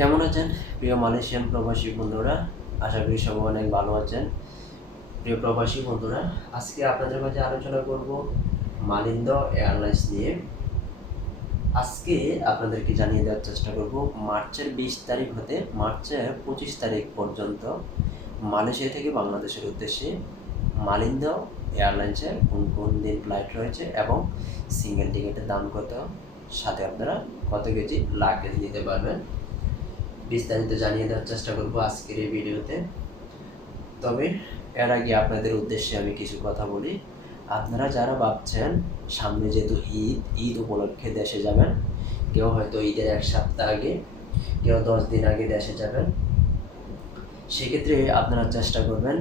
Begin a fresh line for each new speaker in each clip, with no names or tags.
কেমন আছেন? প্রিয় মালয়েশিয়ান প্রবাসী বন্ধুরা, আশা করি সবাই অনেক ভালো আছেন। প্রিয় প্রবাসী বন্ধুরা, আজকে আপনাদের মাঝে আলোচনা করব মালিন্দ এয়ারলাইন্স নিয়ে। আজকে আপনাদেরকে জানিয়ে দেওয়ার চেষ্টা করব, মার্চের বিশ তারিখ হতে মার্চের পঁচিশ তারিখ পর্যন্ত মালয়েশিয়া থেকে বাংলাদেশের উদ্দেশ্যে মালিন্দ এয়ারলাইন্সের কোন কোন দিন ফ্লাইট রয়েছে এবং সিঙ্গেল টিকিটের দাম কত, সাথে আপনারা কত কেজি লাগেজ নিতে পারবেন। বিস্তারিত জানিয়ে দেওয়ার চেষ্টা করব আজকের এই ভিডিওতে। তবে এর আগে আপনাদের উদ্দেশ্যে আমি কিছু কথা বলি। আপনারা যারা ভাবছেন সামনে যেহেতু ঈদ ঈদ উপলক্ষে দেশে যাবেন, কেউ হয়তো ঈদের এক সপ্তাহ আগে, কেউ দশ দিন আগে দেশে যাবেন, সেক্ষেত্রে আপনারা চেষ্টা করবেন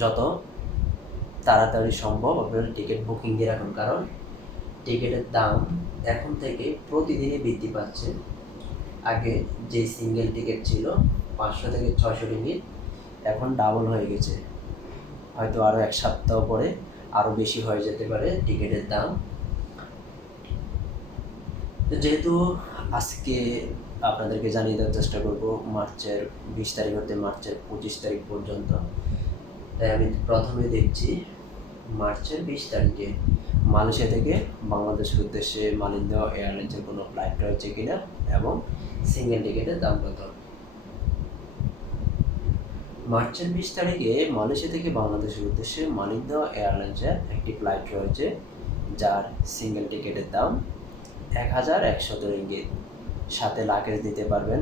যত তাড়াতাড়ি সম্ভব আপনারা টিকিট বুকিং দিয়ে রাখুন কারণ। টিকিটের দাম এখন থেকে প্রতিদিনই বৃদ্ধি পাচ্ছে। আগে যে সিঙ্গেল টিকিট ছিল, পাঁচশো থেকে ছয়শো রিঙ্গিত এখন ডাবল হয়ে গেছে। হয়তো আরও এক সপ্তাহ পরে আরও বেশি হয়ে যেতে পারে টিকিটের দাম। যেহেতু আজকে আপনাদেরকে জানিয়ে দেওয়ার চেষ্টা করব মার্চের বিশ তারিখ হতে মার্চের পঁচিশ তারিখ পর্যন্ত। তাই আমি প্রথমে দেখছি মার্চের বিশ তারিখে মালয়েশিয়া থেকে বাংলাদেশের উদ্দেশ্যে মালিন্দ এয়ারলাইন্সের কোনো ফ্লাইট রয়েছে কিনা এবং সিঙ্গেল টিকিটের দাম কত? মার্চের বিশ তারিখে মালয়েশিয়া থেকে বাংলাদেশের উদ্দেশ্যে মালিন্দ এয়ারলাইন্সের একটি ফ্লাইট রয়েছে, যার সিঙ্গেল টিকিটের দাম এক হাজার একশত রিঙ্গিত। সাথে লাগেজ দিতে পারবেন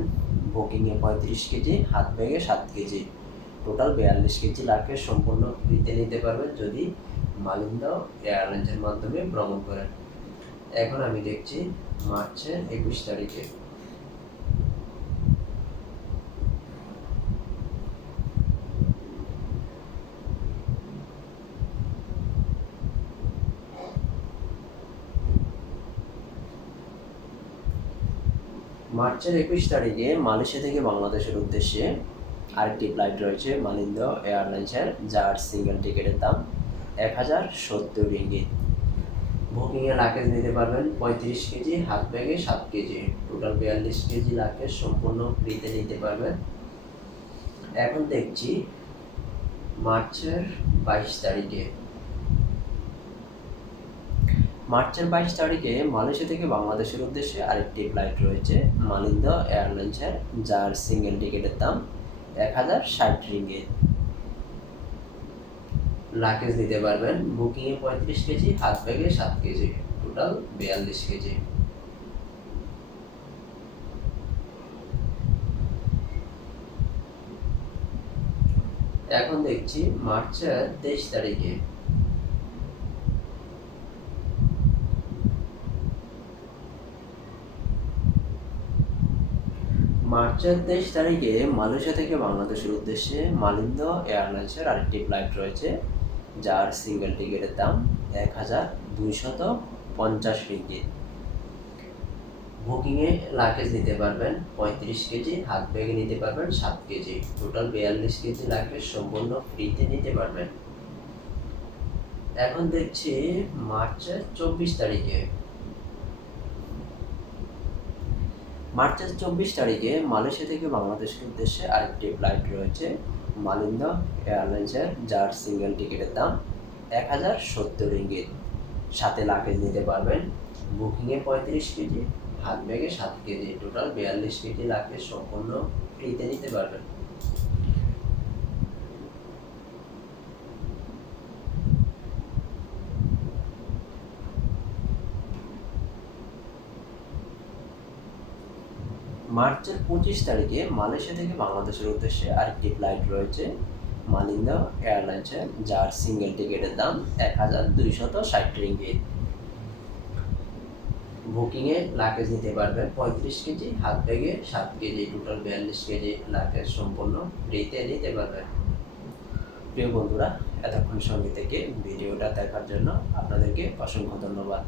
বুকিংয়ে পঁয়ত্রিশ কেজি, হাত ব্যাগে সাত কেজি। টোটাল বিয়াল্লিশ কেজি লাগেজ সম্পূর্ণ ফ্রিতে নিতে পারবেন যদি মালিন্দ এয়ারলাইন্সের মাধ্যমে ভ্রমণ করেন এখন আমি দেখছি মার্চের একুশ তারিখে। মার্চের একুশ তারিখে মালয়েশিয়া থেকে বাংলাদেশের উদ্দেশ্যে আরেকটি ফ্লাইট রয়েছে মালিন্দ এয়ারলাইন্সের যার সিঙ্গেল টিকিটের দাম এক হাজার সত্তর রিঙ্গিত। বুকিংয়ে লাকেজ নিতে পারবেন পঁয়ত্রিশ কেজি, হাত ব্যাগে সাত কেজি। টোটাল বিয়াল্লিশ কেজি লাকেজ সম্পূর্ণ ফ্রিতে নিতে পারবেন। এখন দেখছি মার্চের বাইশ তারিখে। মার্চের বাইশ তারিখে মালয়েশিয়া থেকে বাংলাদেশের উদ্দেশ্যে আরেকটি ফ্লাইট রয়েছে। মালিন্দ এয়ারলাইন্সের যার সিঙ্গেল টিকিটের দাম এক হাজার ষাট রিঙ্গিত। লাকেজ দিতে পারবেন। বুকিংয়ে পঁয়ত্রিশ কেজি হাত ব্যাগে সাত কেজি। টোটাল বিয়াল্লিশ কেজি। এখন দেখছি মার্চের তেইশ তারিখে। মার্চের তেইশ তারিখে মালয়েশিয়া থেকে বাংলাদেশের উদ্দেশ্যে মালিন্দ এয়ারলাইন্সের আরেকটি ফ্লাইট রয়েছে। যার সিঙ্গেল টিকিটের দাম এক হাজার দুইশত পঞ্চাশ রিঙ্গিত। বুকিংয়ে লাগেজ নিতে পারবেন, পঁয়ত্রিশ কেজি, হাত ব্যাগে নিতে পারবেন, সাত কেজি। টোটাল বিয়াল্লিশ কেজি লাগেজ সম্পূর্ণ ফ্রিতে নিতে পারবেন। এখন দেখছি মার্চের চব্বিশ তারিখে। মার্চের চব্বিশ তারিখে মালয়েশিয়া থেকে বাংলাদেশের উদ্দেশ্যে আরেকটি ফ্লাইট রয়েছে। মালিন্দ এয়ারলাইন্সের যার সিঙ্গেল টিকিটের দাম এক হাজার সত্তর রিঙ্গিত। সাথে লাগেজ নিতে পারবেন বুকিংয়ে পঁয়ত্রিশ কেজি হাত ব্যাগে সাত কেজি টোটাল বিয়াল্লিশ কেজি লাগেজ সম্পূর্ণ ফ্রিতে নিতে পারবেন। মার্চের পঁচিশ তারিখে মালয়েশিয়া থেকে বাংলাদেশের উদ্দেশ্যে আরেকটি ফ্লাইট রয়েছে। মালিন্দা এয়ারলাইন্সের যার সিঙ্গেল টিকিটের দাম এক হাজার দুইশত ষাট রিঙ্গিত। বুকিংয়ে লাগেজ নিতে পারবেন পঁয়ত্রিশ কেজি হাত ব্যাগে সাত কেজি টোটাল বিয়াল্লিশ কেজি লাগেজ সম্পূর্ণ ফ্রিতে নিতে পারবেন। প্রিয় বন্ধুরা, এতক্ষণ সঙ্গে থেকে ভিডিওটা দেখার জন্য আপনাদেরকে অসংখ্য ধন্যবাদ।